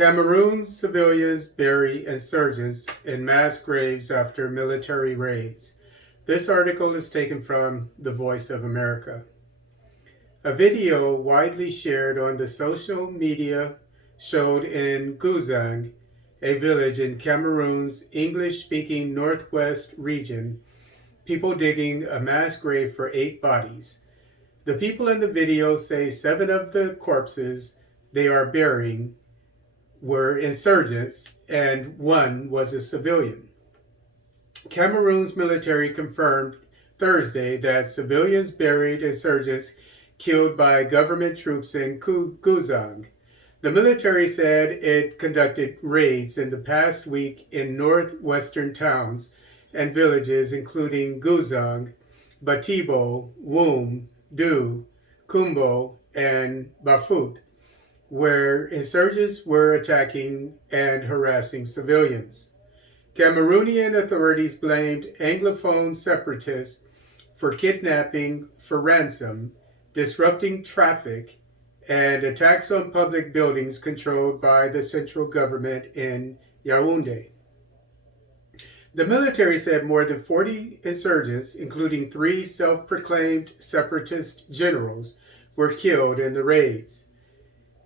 Cameroon civilians bury insurgents in mass graves after military raids. This article is taken from The Voice of America. A video widely shared on the social media showed in Guzang, a village in Cameroon's English-speaking northwest region, people digging a mass grave for 8 bodies. The people in the video say 7 of the corpses they are burying were insurgents and 1 was a civilian. Cameroon's military confirmed Thursday that civilians buried insurgents killed by government troops in Guzang. The military said it conducted raids in the past week in northwestern towns and villages including Guzang, Batibo, Woum, Du, Kumbo, and Bafut, where insurgents were attacking and harassing civilians. Cameroonian authorities blamed Anglophone separatists for kidnapping for ransom, disrupting traffic, and attacks on public buildings controlled by the central government in Yaoundé. The military said more than 40 insurgents, including 3 self-proclaimed separatist generals, were killed in the raids.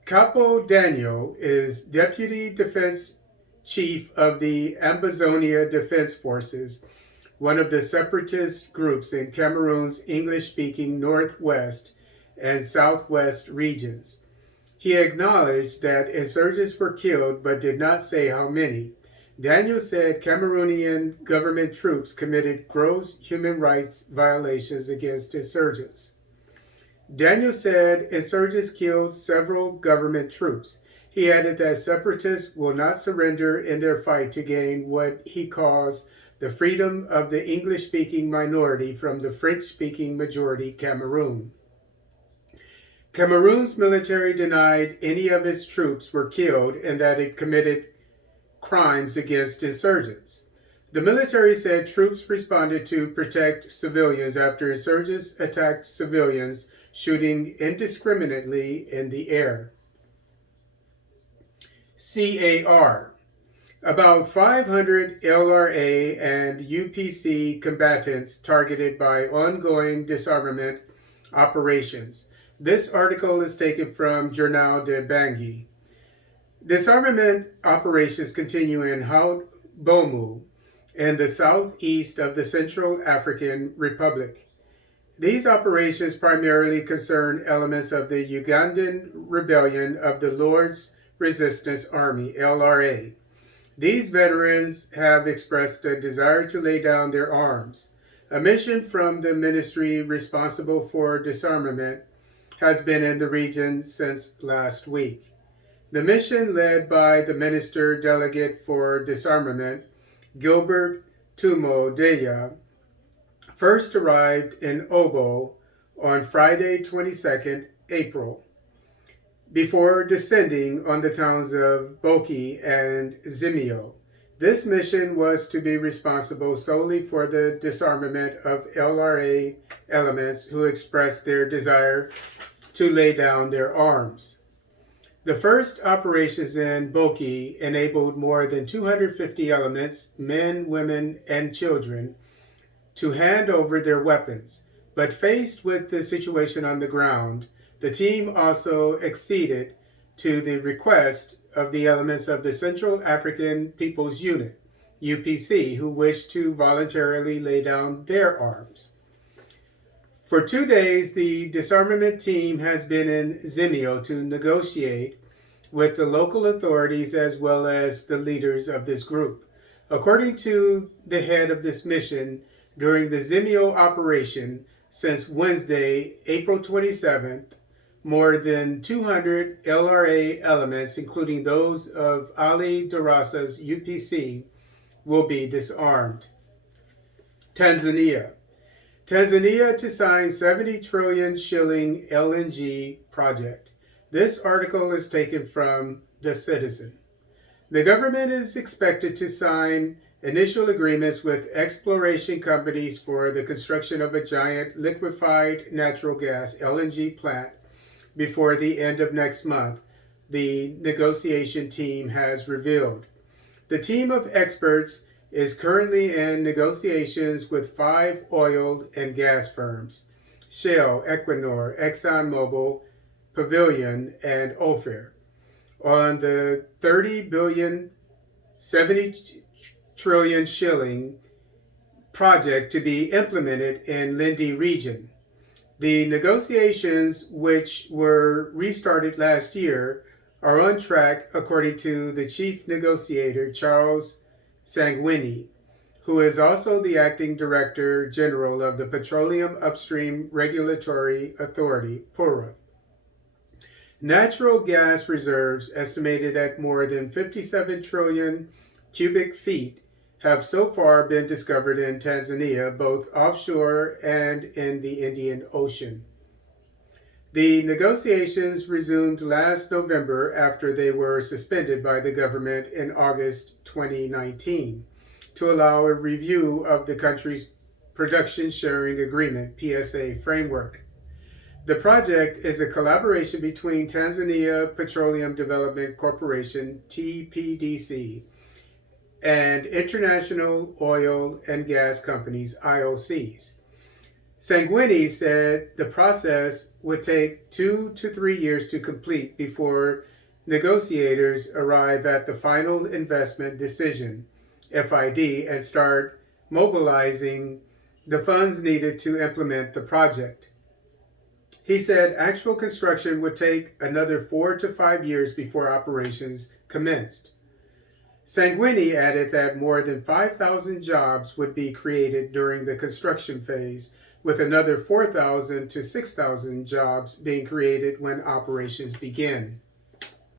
Capo Daniel is Deputy Defense Chief of the Ambazonia Defense Forces, one of the separatist groups in Cameroon's English-speaking northwest and southwest regions. He acknowledged that insurgents were killed but did not say how many. Daniel said Cameroonian government troops committed gross human rights violations against insurgents. Daniel said insurgents killed several government troops. He added that separatists will not surrender in their fight to gain what he calls the freedom of the English-speaking minority from the French-speaking majority Cameroon. Cameroon's military denied any of its troops were killed and that it committed crimes against insurgents. The military said troops responded to protect civilians after insurgents attacked civilians, shooting indiscriminately in the air. CAR. About 500 LRA and UPC combatants targeted by ongoing disarmament operations. This article is taken from Journal de Bangui. Disarmament operations continue in Haut Bomu in the southeast of the Central African Republic. These operations primarily concern elements of the Ugandan Rebellion of the Lord's Resistance Army, LRA. These veterans have expressed a desire to lay down their arms. A mission from the ministry responsible for disarmament has been in the region since last week. The mission, led by the Minister Delegate for Disarmament, Gilbert Tumo Deya, first arrived in Obo on Friday, 22nd April, before descending on the towns of Boki and Zimio. This mission was to be responsible solely for the disarmament of LRA elements who expressed their desire to lay down their arms. The first operations in Boki enabled more than 250 elements, men, women, and children, to hand over their weapons. But faced with the situation on the ground, the team also acceded to the request of the elements of the Central African People's Unit, UPC, who wished to voluntarily lay down their arms. For 2 days, the disarmament team has been in Zimio to negotiate with the local authorities as well as the leaders of this group. According to the head of this mission, during the Zimio operation since Wednesday, April 27th, more than 200 LRA elements, including those of Ali Darasa's UPC, will be disarmed. Tanzania to sign 70 trillion shilling LNG project. This article is taken from The Citizen. The government is expected to sign initial agreements with exploration companies for the construction of a giant liquefied natural gas LNG plant before the end of next month, the negotiation team has revealed. The team of experts is currently in negotiations with 5 oil and gas firms: Shell, Equinor, ExxonMobil, Pavilion, and Ophir, on the 30 billion, 70 trillion shilling project to be implemented in Lindi region. The negotiations, which were restarted last year, are on track according to the chief negotiator, Charles Sanguini, who is also the acting director general of the Petroleum Upstream Regulatory Authority, PURA. Natural gas reserves, estimated at more than 57 trillion cubic feet, have so far been discovered in Tanzania, both offshore and in the Indian Ocean. The negotiations resumed last November after they were suspended by the government in August 2019 to allow a review of the country's Production Sharing Agreement (PSA) framework. The project is a collaboration between Tanzania Petroleum Development Corporation (TPDC) and international oil and gas companies (IOCs). Sanguini said the process would take 2 to 3 years to complete before negotiators arrive at the final investment decision (FID) and start mobilizing the funds needed to implement the project. He said actual construction would take another 4 to 5 years before operations commenced. Sanguini added that more than 5,000 jobs would be created during the construction phase, with another 4,000 to 6,000 jobs being created when operations begin.